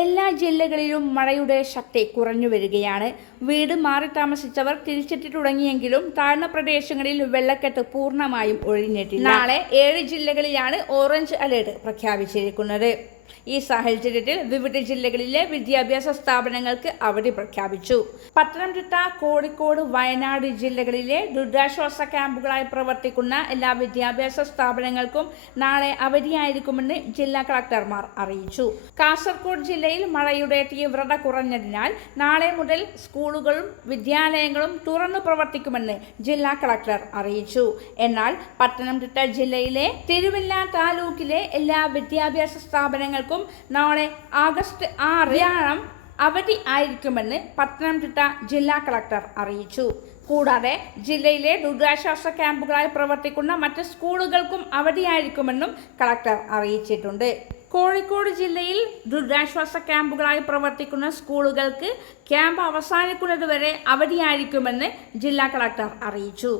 എല്ലാ ജില്ലകളിലും മഴയുടെ ശക്തി കുറഞ്ഞു വരികയാണ്. വീട് മാറി താമസിച്ചവർ തിരിച്ചെത്തി തുടങ്ങിയെങ്കിലും താഴ്ന്ന പ്രദേശങ്ങളിൽ വെള്ളക്കെട്ട് പൂർണ്ണമായും ഒഴിഞ്ഞിട്ടില്ല. നാളെ 7 ജില്ലകളിലാണ് ഓറഞ്ച് അലേർട്ട് പ്രഖ്യാപിച്ചിരിക്കുന്നത്. ഈ സാഹചര്യത്തിൽ വിവിധ ജില്ലകളിലെ വിദ്യാഭ്യാസ സ്ഥാപനങ്ങൾക്ക് അവധി പ്രഖ്യാപിച്ചു. പത്തനംതിട്ട, കോഴിക്കോട്, വയനാട് ജില്ലകളിലെ ദുരിതാശ്വാസ ക്യാമ്പുകളായി പ്രവർത്തിക്കുന്ന എല്ലാ വിദ്യാഭ്യാസ സ്ഥാപനങ്ങൾക്കും നാളെ അവധിയായിരിക്കുമെന്ന് ജില്ലാ കളക്ടർമാർ അറിയിച്ചു. കാസർഗോഡ് ജില്ലയിൽ മഴയുടെ തീവ്രത കുറഞ്ഞതിനാൽ നാളെ മുതൽ സ്കൂളുകളും വിദ്യാലയങ്ങളും തുറന്നു പ്രവർത്തിക്കുമെന്ന് ജില്ലാ കളക്ടർ അറിയിച്ചു. എന്നാൽ പത്തനംതിട്ട ജില്ലയിലെ തിരുവല്ല താലൂക്കിലെ എല്ലാ വിദ്യാഭ്യാസ സ്ഥാപനങ്ങൾക്കും നാളെ ആഗസ്റ്റ് 6 അവധി ആയിരിക്കുമെന്ന് പത്തനംതിട്ട ജില്ലാ കളക്ടർ അറിയിച്ചു. കൂടാതെ ജില്ലയിലെ ദുരിതാശ്വാസ ക്യാമ്പുകളായി പ്രവർത്തിക്കുന്ന മറ്റ് സ്കൂളുകൾക്കും അവധിയായിരിക്കുമെന്നും കളക്ടർ അറിയിച്ചിട്ടുണ്ട്. കോഴിക്കോട് ജില്ലയിൽ ദുരിതാശ്വാസ ക്യാമ്പുകളായി പ്രവർത്തിക്കുന്ന സ്കൂളുകൾക്ക് ക്യാമ്പ് അവസാനിക്കുന്നതുവരെ അവധിയായിരിക്കുമെന്ന് ജില്ലാ കളക്ടർ അറിയിച്ചു.